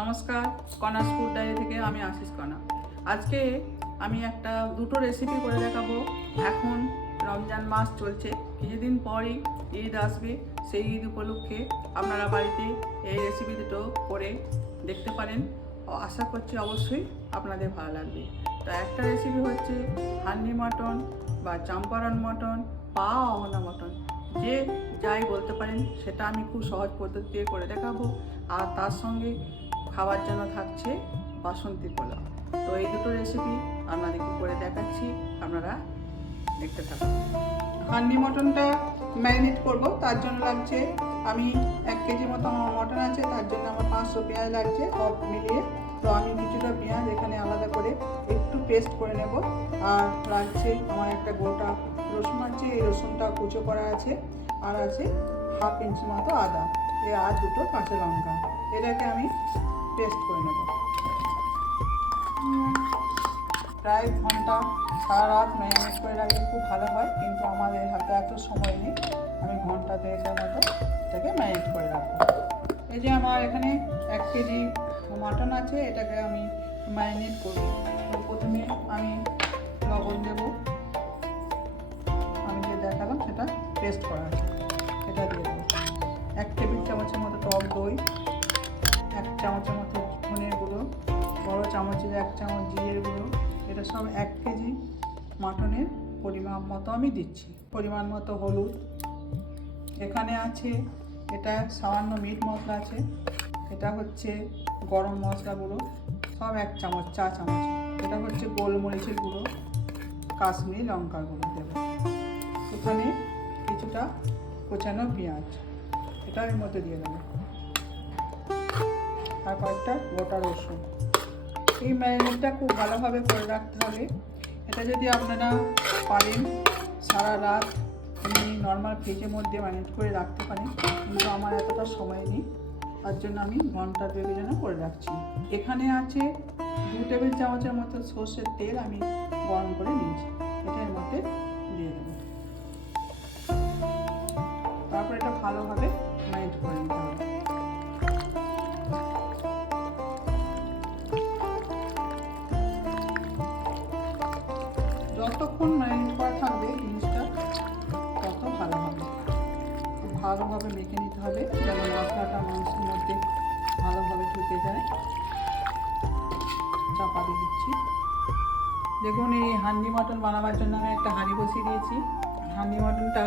নমস্কার, কণাস food diary থেকে আমি আশিস কণা। আজকে আমি দুটো রেসিপি করে দেখাবো। এখন রমজান মাস চলছে, কিছুদিন পরই ঈদ আসবে। সেই ঈদ উপলক্ষে আপনারা বাড়িতে এই রেসিপি দুটো করে দেখতে পারেন। আশা করছি অবশ্যই আপনাদের ভালো লাগবে। তো একটা রেসিপি হচ্ছে হান্ডি মটন বা চম্পারন মটন বা অহনা মটন, যে যাই বলতে পারেন, সেটা আমি খুব সহজ পদ্ধতিতে করে দেখাবো। আর তার সঙ্গে খাওয়ার জন্য থাকছে বাসন্তী পোলাও। তো এই দুটো রেসিপি আপনাদেরকে করে দেখাচ্ছি, আপনারা দেখতে থাকুন। হান্ডি মটনটা ম্যারিনেট করব, তার জন্য লাগছে আমি 1 কেজি মতো মটন আছে, তার জন্য আমার 500 পেঁয়াজ লাগছে সব মিলিয়ে। তো আমি কিছুটা পেঁয়াজ এখানে আলাদা করে একটু পেস্ট করে নেব। আর লাগছে আমার একটা গোটা রসুন আছে, এই রসুনটা কুচো করা আছে। আর আছে 1/2 ইঞ্চি মতো আদা, আর দুটো কাঁচা লঙ্কা। এটাকে আমি পেস্ট করে নেব। প্রায় ঘন্টা সারা রাত ম্যারিনেট করে রাখলে খুব ভালো হয়, কিন্তু আমাদের হাতে এত সময় নেই। আমি ঘন্টা 1.5 মতো এটাকে ম্যারিনেট করে রাখবো। এই যে আমার এখানে 1 কেজি মাটন আছে, এটাকে আমি ম্যারিনেট করব। তো প্রথমে আমি লবণ দেব, আমি যে দেখালাম সেটা পেস্ট করা আছে, এটা দিয়ে দেবো। 1 টেবিল চামচের মতো টক দই, 1 চামচের মতো ধনের গুঁড়ো, বড় চামচের 1 চামচ জিরের গুঁড়ো। এটা সব 1 কেজি মাটনের পরিমাণ মতো আমি দিচ্ছি। পরিমাণ মতো হলুদ এখানে আছে, এটা সামান্য মিট মশলা আছে, এটা হচ্ছে গরম মশলা গুঁড়ো সব 1 চামচ, চা চামচ। এটা হচ্ছে গোলমরিচের গুঁড়ো, কাশ্মীরি লঙ্কার গুঁড়ো দেবো। এখানে কিছুটা কোচানো পেঁয়াজ এটা এর মধ্যে দিয়ে দেবো, আর কয়েকটা গোটা রসুন। এই ম্যারিনেটটা খুব ভালোভাবে করে রাখতে হবে। এটা যদি আপনারা পারেন সারা রাত এমনি নর্মাল ফ্রিজের মধ্যে ম্যারিনেট করে রাখতে পারেন, কিন্তু আমার এতটা সময় নেই, তার জন্য আমি ঘন্টা 2 জন্য করে রাখছি। এখানে আছে 2 টেবিল চামচের মতো সর্ষের তেল আমি গরম করে নিয়েছি, এটা এর মধ্যে দিয়ে দেবো। তারপর এটা ভালোভাবে ম্যারিনেট করে নিতে হবে। যতক্ষণ ম্যারিনেট করা থাকবে জিনিসটা তত ভালো হবে। খুব ভালোভাবে মেখে নিতে হবে, যেন মশলাটা মাংসের মধ্যে ভালোভাবে ঢুকে যায়। চাপা দিয়ে দিচ্ছি। দেখুন, এই হান্ডি মটন বানাবার জন্য আমি একটা হাঁড়ি বসিয়ে দিয়েছি। হান্ডি মটনটা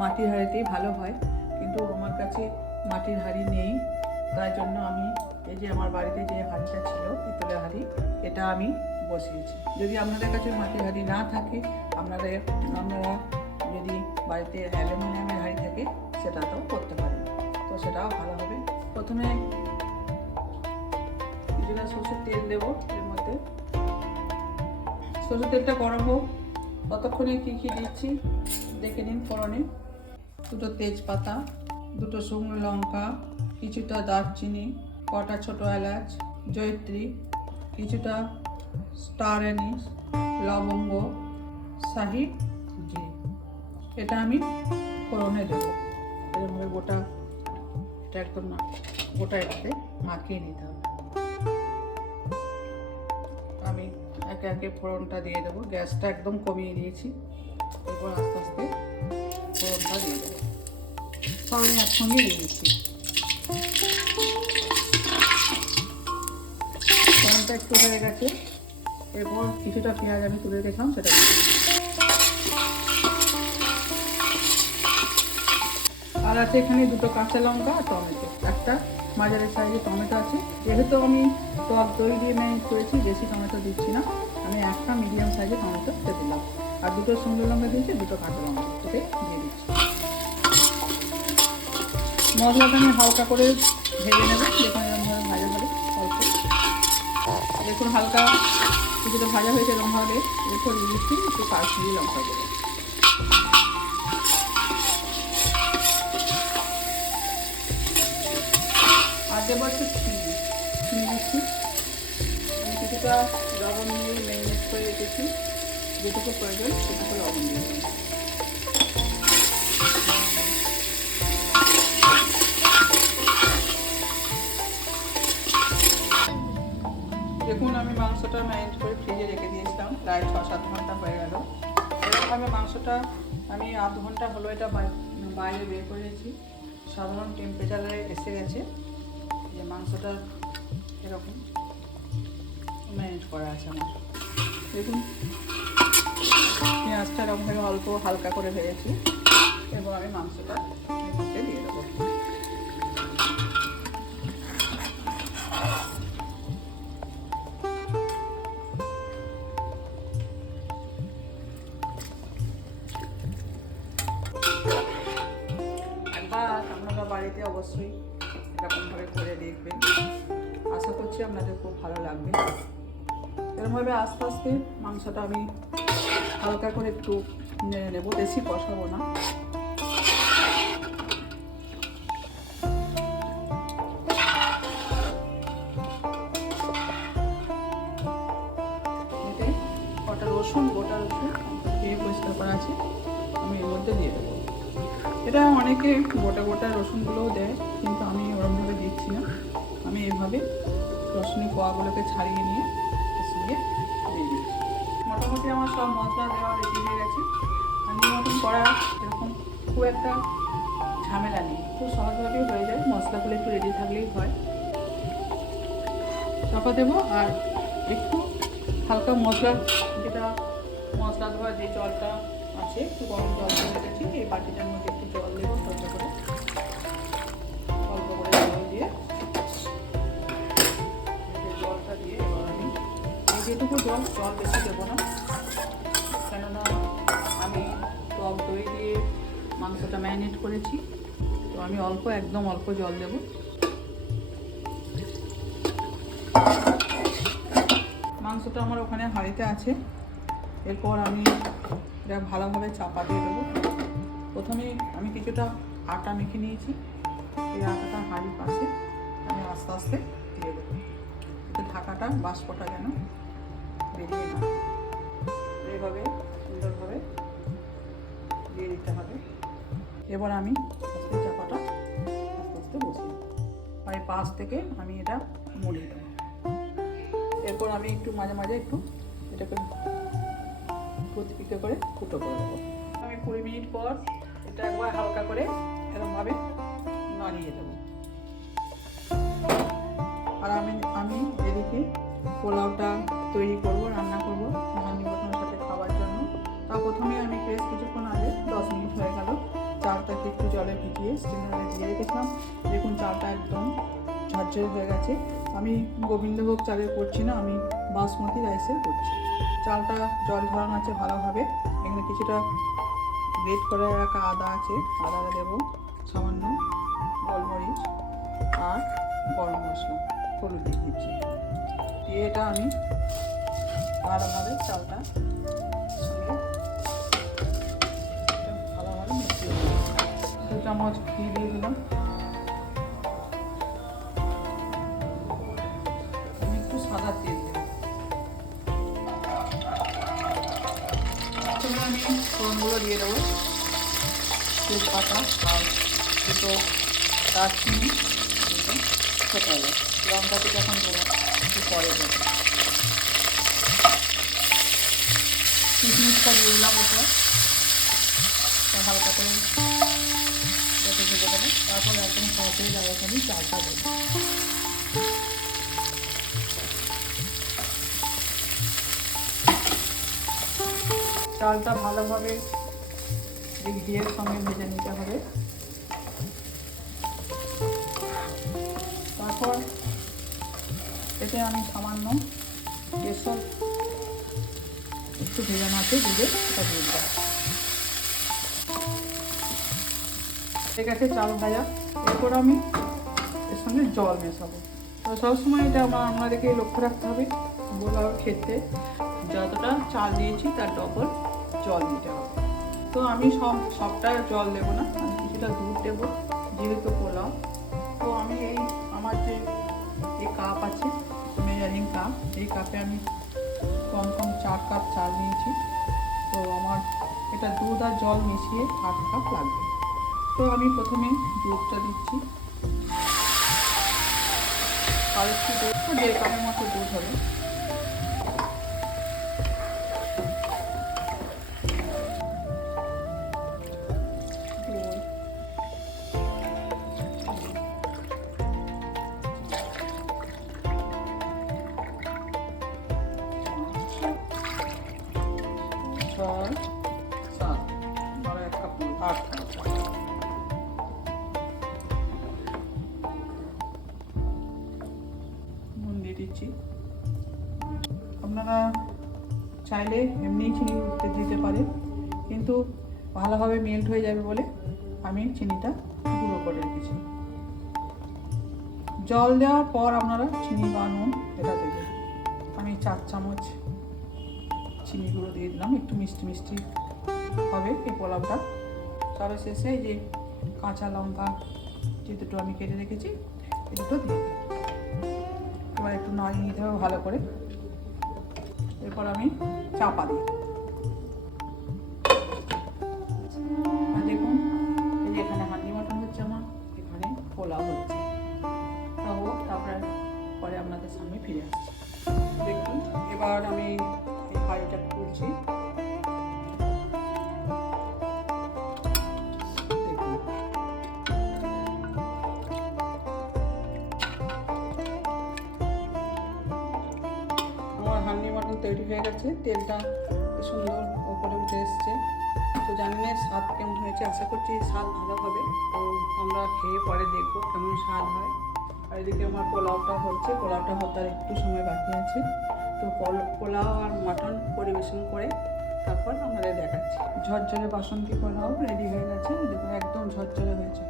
মাটির হাঁড়িতেই ভালো হয়, কিন্তু আমার কাছে মাটির হাঁড়ি নেই। তাই জন্য আমি এই যে আমার বাড়িতে যে হাঁড়িটা ছিল, পিতলের হাঁড়ি, এটা আমি বসিয়েছি। যদি আপনাদের কাছে মাটির হাঁড়ি না থাকে, আপনারা যদি বাড়িতে অ্যালুমিনিয়ামের হাঁড়ি থাকে সেটাতেও করতে পারেন, তো সেটাও ভালো হবে। প্রথমে কিছুটা সরষের তেল দেবো এর মধ্যে। সরষের তেলটা গরম হোক, ততক্ষণে কী কী দিচ্ছি দেখে নিন। ফোড়নে 2টো তেজপাতা, 2টো শুকনো লঙ্কা, কিছুটা দারচিনি, কটা ছোটো এলাচ, জয়িত্রী, কিছুটা স্টার অ্যানিস, লবঙ্গ, শাহি জিরে। এটা আমি ফোড়নে দেবো। এরকমভাবে গোটা, এটা একদম গোটা এটাতে মাখিয়ে নিতে হবে। আমি একে একে ফোড়নটা দিয়ে দেবো। গ্যাসটা একদম কমিয়ে দিয়েছি। এরপর আস্তে আস্তে ফোড়নটা দিয়ে দেবো। সব আমি একসঙ্গে দিয়ে দিচ্ছি। ফোড়নটা একটু হয়ে গেছে, এরপর কিছুটা পেঁয়াজ আমি তুলে রেখলাম, সেটা আর আছে এখানে 2টো কাঁচা লঙ্কা আর টমেটো, একটা মাঝারি সাইজের টমেটো আছে। যেহেতু আমি টক দই দিয়ে ম্যারিনেট করেছি, বেশি টমেটো দিচ্ছি না, আমি একটা মিডিয়াম সাইজের টমেটো দিলাম। আর 2টো শুকনো লঙ্কা দিয়েছি, 2টো কাঁচা লঙ্কা ওকে দিয়ে দিচ্ছি। মশলাটা আমি হালকা করে ভেজে নেব, দেখুন এরকমভাবে ভাজা হবে অল্প। দেখুন হালকা কিছুটা ভাজা হয়েছে এরকমভাবে। এরপর দিয়ে দিচ্ছি একটু কাশ্মীরি লঙ্কা দেবো। আর দেবো একটু চিনি দিচ্ছি। আমি কিছুটা লবণ দিয়ে ম্যারিনেট করে রেখেছি, যেটুকু প্রয়োজন সেটুকু লবণ দিয়ে দেবো। মাংসটা ম্যারিনেট করে ফ্রিজে রেখে দিয়েছিলাম, প্রায় 6-7 ঘন্টা হয়ে গেল। এরকমভাবে মাংসটা আমি আধ ঘন্টা হলো এটা বাইরে বের করেছি, সাধারণ টেম্পারেচারে এসে গেছে। যে মাংসটা এরকম ম্যারিনেট করা আছে আমার। দেখুন পেঁয়াজটা এরকমভাবে অল্প হালকা করে ভেজেছি, এবং আমি মাংসটা এর দিয়ে দেবো। আপনারা বাড়িতে অবশ্যই এরকমভাবে করে দেখবেন, আশা করছি আপনাদের খুব ভালো লাগবে। এরকমভাবে আস্তে আস্তে মাংসটা আমি হালকা করে একটু নেড়ে নেবো, বেশি কষাবো না। এতে গোটা রসুন দিয়ে পরিষ্কার করা আছে, আমি এর মধ্যে দিয়ে দেবো। এটা অনেকে গোটা গোটা রসুনগুলোও দেয়, কিন্তু আমি ওরকমভাবে দিচ্ছি না। আমি এইভাবে রসুনের কোয়াগুলোকে ছাড়িয়ে নিয়ে সঙ্গে দিয়ে দিচ্ছি। মোটামুটি আমার সব মশলা দেওয়া রেডি হয়ে গেছে। হাঁড়ির মতন করা এরকম খুব একটা ঝামেলা নেই, খুব সহজভাবেই হয়ে যায়। মশলাগুলো একটু রেডি থাকলেই হয়। চাপা দেবো আর একটু হালকা মশলা, যেটা মশলা ধোয়া যে জলটা আছে, একটু গরম জল দিয়ে রেখেছি, এই বাটিটার মধ্যে একটু জল দেবো, অল্প করে জল দিয়ে জলটা দিয়ে এবার আমি যেটুকু জল বেশি দেবো না, কেননা আমি টক দই দিয়ে মাংসটা ম্যারিনেট করেছি। তো আমি একদম অল্প জল দেবো। মাংসটা আমার ওখানে হাঁড়িতে আছে। এরপর আমি এটা ভালোভাবে চাপা দিয়ে দেবো। প্রথমে আমি কিছুটা আটা মেখে নিয়েছি, এই আটাটা হাঁড়ির পাশে আমি আস্তে আস্তে দিয়ে দেবো, যাতে ঢাকাটা বাষ্পটা যেন বেরিয়ে না। এইভাবে সুন্দরভাবে দিয়ে দিতে হবে। এবার আমি আস্তে চাপাটা আস্তে আস্তে বসিয়ে আর পাশ থেকে আমি এটা মুড়িয়ে দেবো। এরপর আমি একটু মাঝে মাঝে একটু এটাকে টুথপিকে করে ফুটো করে দেবো। আমি 20 মিনিট পর এটা একবার হালকা করে এরকমভাবে নাড়িয়ে দেবো। আর আমি এদিকে পোলাওটা তৈরি করবো, রান্না করবো নিমন্ত্রণের সাথে খাওয়ার জন্য। তা প্রথমে আমি কিছুক্ষণ আগে 10 মিনিট হয়ে গেল চালটাকে একটু জলে ভিজিয়ে স্টিমারে দিয়ে রেখেছিলাম। দেখুন চালটা একদম ঝরঝরে হয়ে গেছে। আমি গোবিন্দভোগ চালের করছি না, আমি বাসমতি রাইসের করছি। চালটা জল ঝরানো আছে ভালোভাবে। এখানে কিছুটা গ্রেট করে রাখা আদা আছে, আদাটা দেবো, সামান্য গোলমরিচ আর গরম মশলা, হলুদ দিয়ে দিচ্ছি। দিয়ে এটা আমি ভালোভাবে চালটা সঙ্গে ভালোভাবে মিশিয়ে দিলাম। 2 চামচ ঘি দিয়ে দিলাম। আমি একটু সাদা তেল দিলাম। আমি ফোড়নগুলো দিয়ে দেবো, তেজপাতা আর দুটো দারচিনি, ছোটো এলাচ, লঙ্কা থেকে এখন দেবো, একটু পরে দেবো। কিশমিশটা দিয়ে দিলাম ওপরে, হালকা করে ভেজে দেবো। তারপর একদম সহজেই জায়গায় আমি চালটা দেবো। চালটা ভালোভাবে এই ঘিয়ের সঙ্গে ভেজে নিতে হবে। তারপর এতে আমি সামান্য কেশর একটু ভেজানো আছে দিয়ে এটা দিয়ে দেবো। ঠিক আছে চাল ভাজা। এরপর আমি এর সঙ্গে জল মেশাবো। তো সবসময় এটা আমাদেরকে লক্ষ্য রাখতে হবে, পোলাও খেতে যতটা চাল দিয়েছি তার ডবল জল দিতে হবে। তো আমি সবটা জল দেবো না, আমি কিছুটা দুধ দেবো, যেহেতু পোলাও। তো আমি আমার যে এই কাপ আছে মেজারিং কাপ, এই কাপে আমি কম 4 কাপ চাল নিয়েছি। তো আমার এটা দুধ আর জল মিশিয়ে 8 কাপ লাগবে। তো আমি প্রথমে দুধটা দিচ্ছি, আর একটু দুধ, 1.5 কাপের মতো দুধ হবে। চাইলে এমনিই চিনি দিতে পারেন, কিন্তু ভালোভাবে মেল্ট হয়ে যাবে বলে আমি চিনিটা গুঁড়ো করে রেখেছি। জল দেওয়ার পর আপনারা চিনি বা নুন এটা দেবেন। আমি 4 চামচ চিনি গুঁড়ো দিয়ে দিলাম, একটু মিষ্টি মিষ্টি হবে এই পোলাওটা। তবে শেষে যে কাঁচা লঙ্কা যে দুটো আমি কেটে রেখেছি এই দুটো দিয়ে দিলাম। এবার একটু নাড়িয়ে নিতে হবে ভালো করে। এরপর আমি চাপা দিই। আর দেখুন এই যে এখানে হান্ডি মটন হচ্ছে, আমার এখানে পোলাও হচ্ছে। তারপরে পরে আপনাদের সামনে ফিরে আসছি। দেখুন এবার আমি এই হাঁড়িটা খুলছি। দেখুন আমার হান্ডি মটন তৈরি হয়ে গেছে, তেলটা সুন্দর ওপরে উঠে এসছে। তো জানি না স্বাদ কেমন হয়েছে, আশা করছি স্বাদ ভালো হবে। তো আমরা খেয়ে পরে দেখবো কেমন স্বাদ হয়। আর এদিকে আমার পোলাওটা হচ্ছে, পোলাওটা হতে আর একটু সময় বাকি আছে। তো পোলাও আর মাটন পরিবেশন করে তারপর আমাদের দেখাচ্ছি। ঝরঝরে বাসন্তী পোলাও রেডি হয়ে গেছে, দেখুন একদম ঝরঝরে হয়েছে।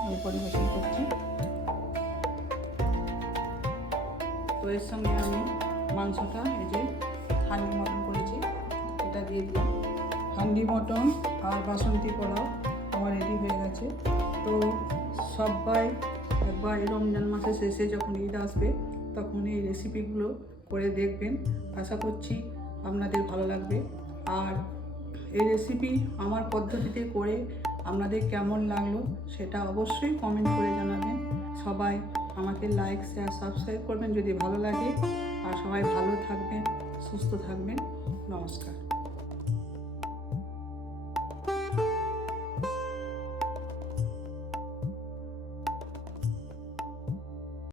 আমি পরিবেশন করছি। তো এর সঙ্গে আমি মাংসটা এই যে হান্ডি মটন করেছি এটা দিয়ে দিলাম। হান্ডি মটন আর বাসন্তী পোলাও আমার রেডি হয়ে গেছে। তো সবাই একবার এই রমজান মাসের শেষে যখন ঈদ আসবে তখন এই রেসিপিগুলো করে দেখবেন, আশা করছি আপনাদের ভালো লাগবে। আর এই রেসিপি আমার পদ্ধতিতে করে আপনাদের কেমন লাগলো সেটা অবশ্যই কমেন্ট করে জানাবেন। সবাই আমাকে লাইক শেয়ার সাবস্ক্রাইব করবেন যদি ভালো লাগে। আর সবাই ভালো থাকবেন, সুস্থ থাকবেন। নমস্কার।